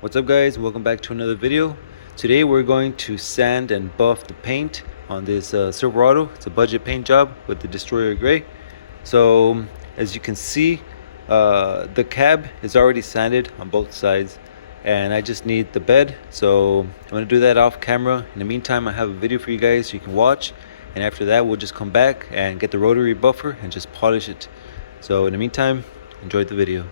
What's up guys, welcome back to another video. Today we're going to sand and buff the paint on this Silverado. It's a budget paint job with the Destroyer Gray. So as you can see, the cab is already sanded on both sides and I just need the bed. So I'm going to do that off camera. In the meantime, I have a video for you guys so you can watch, and after that we'll just come back and get the rotary buffer and just polish it. So in the meantime, enjoy the video.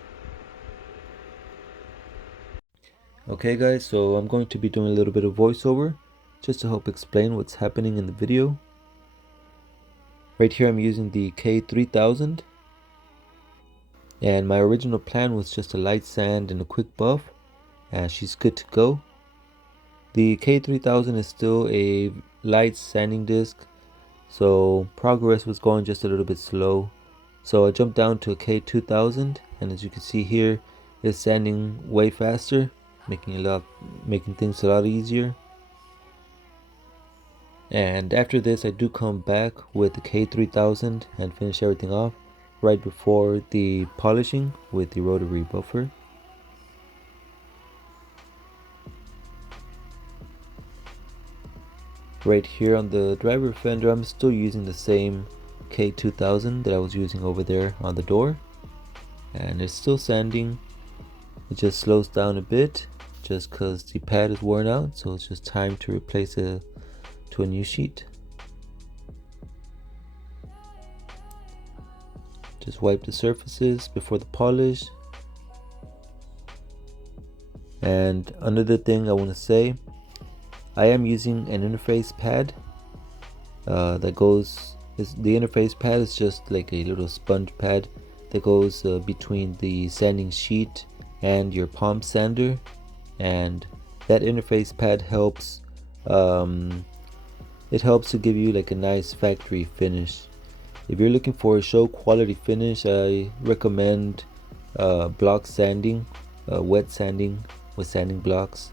Okay guys, so I'm going to be doing a little bit of voiceover just to help explain what's happening in the video. Right here I'm using the K3000, and my original plan was just a light sand and a quick buff, and she's good to go. The K3000 is still a light sanding disc, so progress was going just a little bit slow. So I jumped down to a K2000, and as you can see here, it's sanding way faster, making things a lot easier. And after this I do come back with the K3000 and finish everything off right before the polishing with the Rotary Buffer. Right here on the driver fender I'm still using the same K2000 that I was using over there on the door, and it's still sanding. It just slows down a bit just because the pad is worn out, so it's just time to replace it to a new sheet. Just wipe the surfaces before the polish. And another thing I want to say, I am using an interface pad the interface pad is just like a little sponge pad that goes between the sanding sheet and your palm sander, and that interface pad helps it helps to give you like a nice factory finish. If you're looking for a show quality finish, I recommend block sanding, wet sanding with sanding blocks,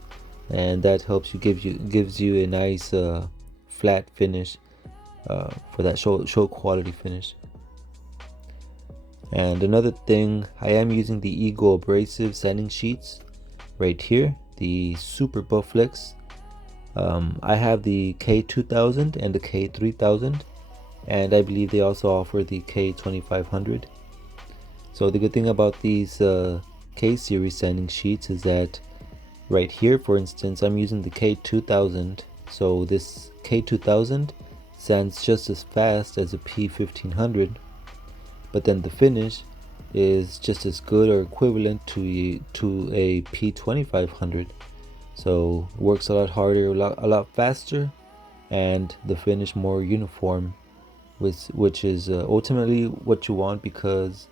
and that helps you gives you a nice flat finish for that show quality finish. And another thing, I am using the Eagle abrasive sanding sheets right here, the Super Buff Flex. I have the K2000 and the K3000, and I believe they also offer the K2500. So the good thing about these K series sanding sheets is that right here, for instance, I'm using the K2000, so this K2000 sands just as fast as a P1500, but then the finish is just as good or equivalent to a P2500. So it works a lot harder, a lot faster, and the finish more uniform, which is ultimately what you want, because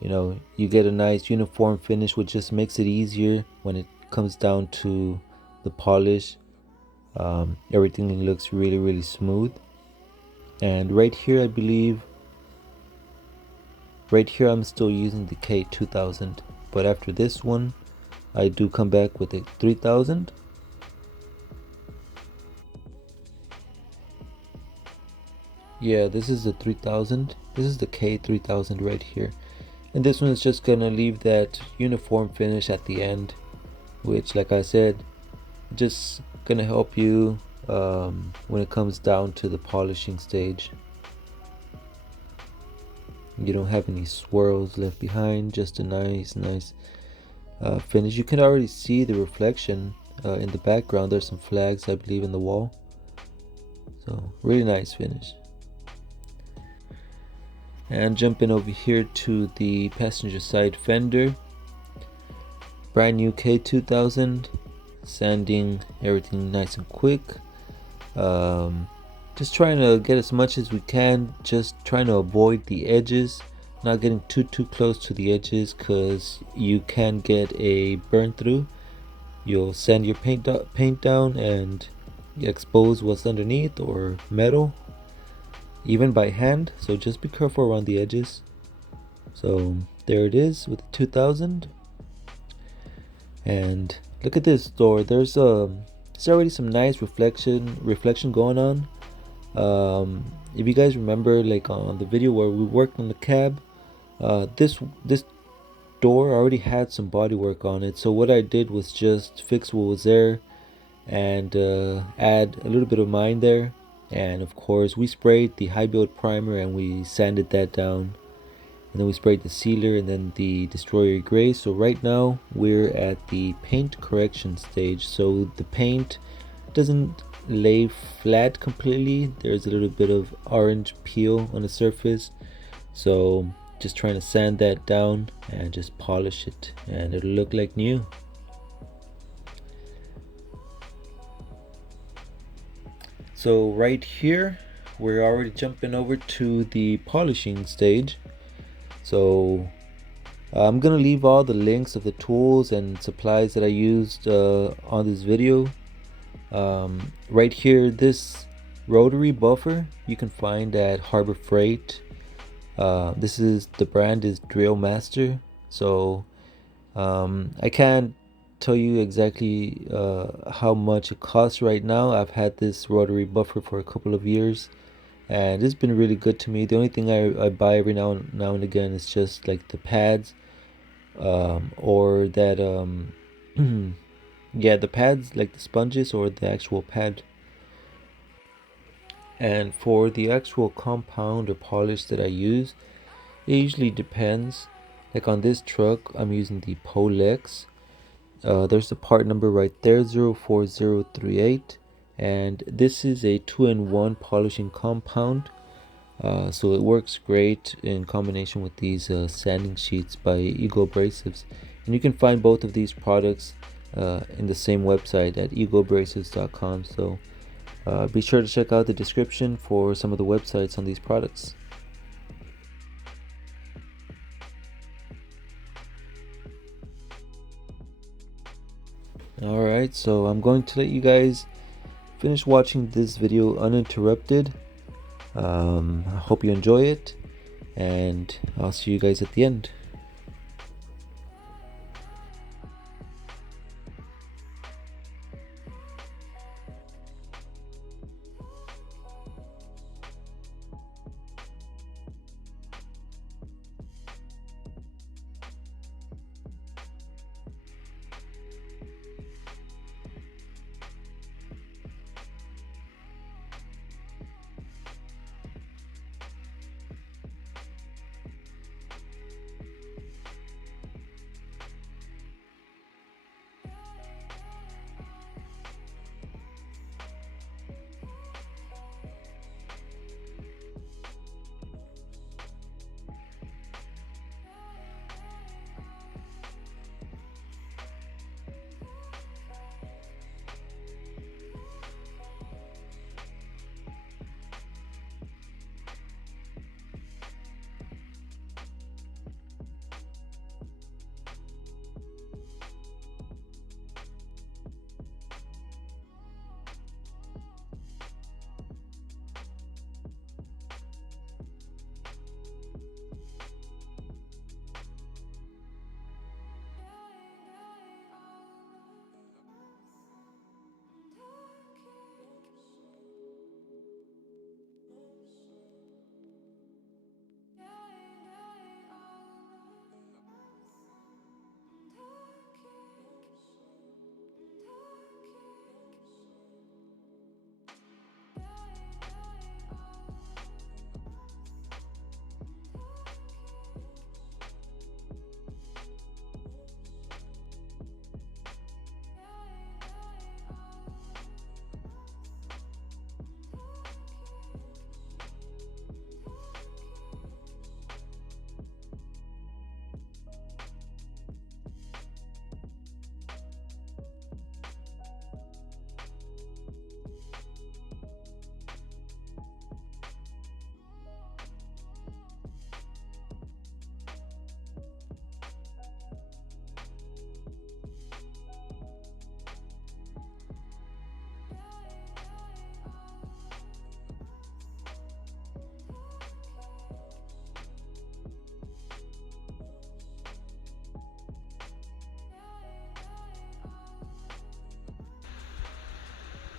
you get a nice uniform finish, which just makes it easier when it comes down to the polish. Everything looks really smooth. And right here I'm still using the K2000, but after this one I do come back with a 3000. Yeah, this is the 3000. This is the K3000 right here, and this one is just gonna leave that uniform finish at the end, which, like I said, just gonna help you when it comes down to the polishing stage. You don't have any swirls left behind, just a nice finish. You can already see the reflection in the background. There's some flags, I believe, in the wall. So really nice finish. And jumping over here to the passenger side fender, brand new K2000, sanding everything nice and quick. Just trying to get as much as we can, just trying to avoid the edges, not getting too close to the edges, because you can get a burn through. You'll sand your paint down and expose what's underneath, or metal, even by hand, so just be careful around the edges. So there it is with the 2000. And look at this door, there's already some nice reflection going on. If you guys remember, like on the video where we worked on the cab, this door already had some body work on it, so what I did was just fix what was there and add a little bit of mine there. And of course we sprayed the high build primer and we sanded that down, and then we sprayed the sealer and then the destroyer gray. So right now we're at the paint correction stage, so the paint doesn't lay flat completely. There's a little bit of orange peel on the surface, so just trying to sand that down and just polish it and it'll look like new. So right here we're already jumping over to the polishing stage. So I'm gonna leave all the links of the tools and supplies that I used on this video. Right here, this Rotary Buffer you can find at Harbor Freight. This is, the brand is Drill Master. So I can't tell you exactly how much it costs right now. I've had this Rotary Buffer for a couple of years and it's been really good to me. The only thing I buy every now and again is just like the pads, or that yeah, the pads, like the sponges or the actual pad. And for the actual compound or polish that I use, it usually depends. Like on this truck I'm using the Polex. There's the part number right there, 04038, and this is a 2-in-1 polishing compound. So it works great in combination with these sanding sheets by Eagle Abrasives, and you can find both of these products in the same website at eagleabrasives.com. So be sure to check out the description for some of the websites on these products. Alright, so I'm going to let you guys finish watching this video uninterrupted. I hope you enjoy it, and I'll see you guys at the end.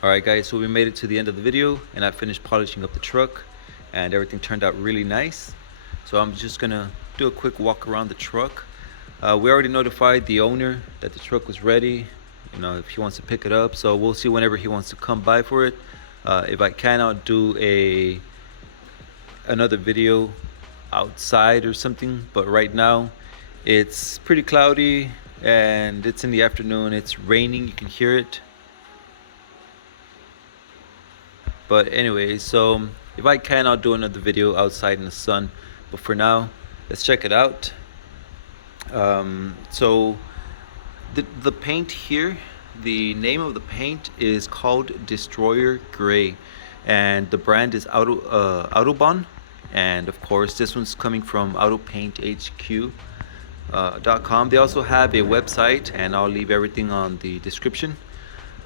Alright guys, so we made it to the end of the video and I finished polishing up the truck and everything turned out really nice. So I'm just gonna do a quick walk around the truck. We already notified the owner that the truck was ready, you know, if he wants to pick it up. So we'll see whenever he wants to come by for it. If I can, I'll do another video outside or something, but right now it's pretty cloudy and it's in the afternoon. It's raining, you can hear it. But anyway, so if I can, I'll do another video outside in the sun, but for now, let's check it out. So the paint here, the name of the paint is called Destroyer Gray, and the brand is Autobahn. And of course, this one's coming from autopainthq.com. They also have a website, and I'll leave everything on the description.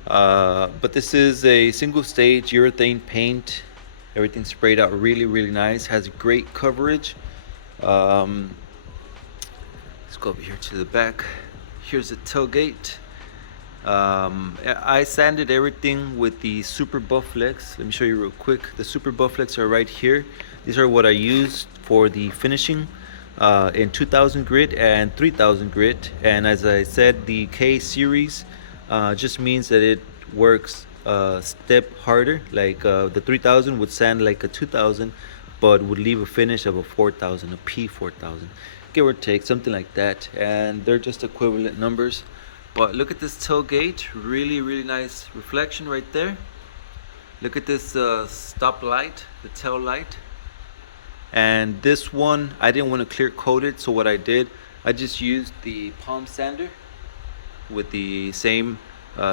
But this is a single stage urethane paint. Everything's sprayed out really nice, has great coverage. Let's go over here to the back. Here's the tailgate. I sanded everything with the Super Buff Flex. Let me show you real quick. The Super Buff Flex are right here. These are what I used for the finishing in 2000 grit and 3000 grit. And as I said, the K series just means that it works a step harder. Like the 3000 would sand like a 2000, but would leave a finish of a 4000, a P4000, give or take, something like that. And they're just equivalent numbers. But look at this tailgate, really nice reflection right there. Look at this stop light, the tail light. And this one, I didn't want to clear coat it, so what I did, I just used the palm sander with the same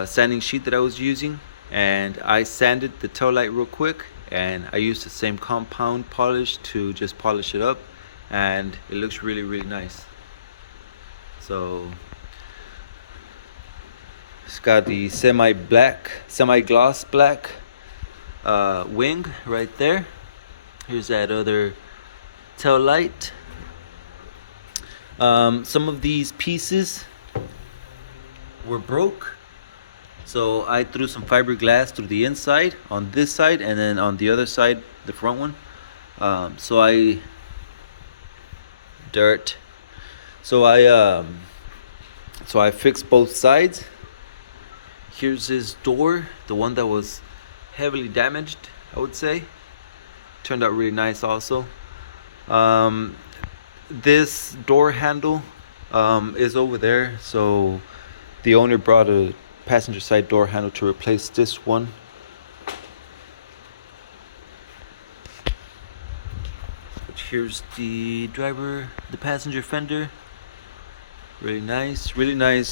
sanding sheet that I was using, and I sanded the tail light real quick, and I used the same compound polish to just polish it up, and it looks really nice. So it's got the semi-gloss black wing right there. Here's that other tail light. Some of these pieces were broke, so I threw some fiberglass through the inside on this side, and then on the other side, the front one. So I fixed both sides. Here's this door, the one that was heavily damaged, I would say. Turned out really nice also. This door handle is over there, so the owner brought a passenger side door handle to replace this one. Here's the passenger fender. Really nice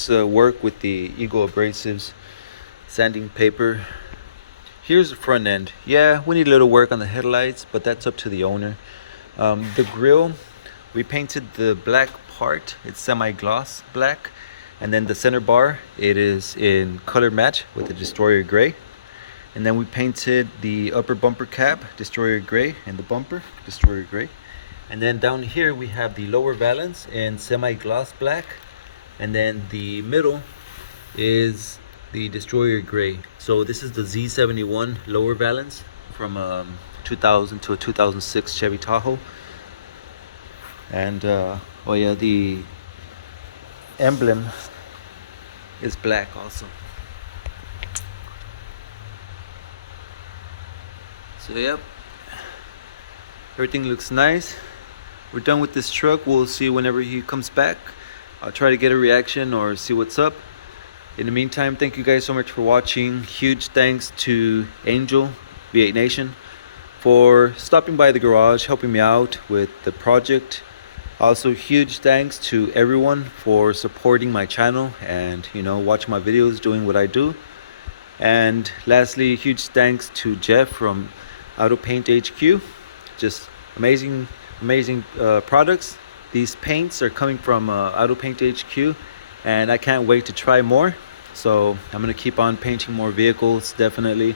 work with the Eagle abrasives, sanding paper. Here's the front end. Yeah, we need a little work on the headlights, but that's up to the owner. The grill, we painted the black part. It's semi-gloss black, and then the center bar, it is in color match with the Destroyer Gray. And then we painted the upper bumper cap Destroyer Gray, and the bumper Destroyer Gray. And then down here we have the lower valance in semi-gloss black, and then the middle is the Destroyer Gray. So this is the Z71 lower valance from 2000 to a 2006 Chevy Tahoe. And oh yeah, the emblem is black also. So yep, everything looks nice. We're done with this truck. We'll see whenever he comes back. I'll try to get a reaction or see what's up. In the meantime, thank you guys so much for watching. Huge thanks to Angel V8 Nation for stopping by the garage, helping me out with the project. Also, huge thanks to everyone for supporting my channel and, you know, watching my videos, doing what I do. And lastly, huge thanks to Jeff from Auto Paint HQ. Just amazing products. These paints are coming from Auto Paint HQ, and I can't wait to try more. So I'm gonna keep on painting more vehicles, definitely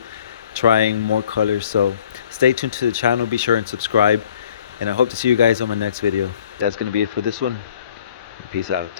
trying more colors. So stay tuned to the channel, be sure and subscribe, and I hope to see you guys on my next video. That's gonna be it for this one. Peace out.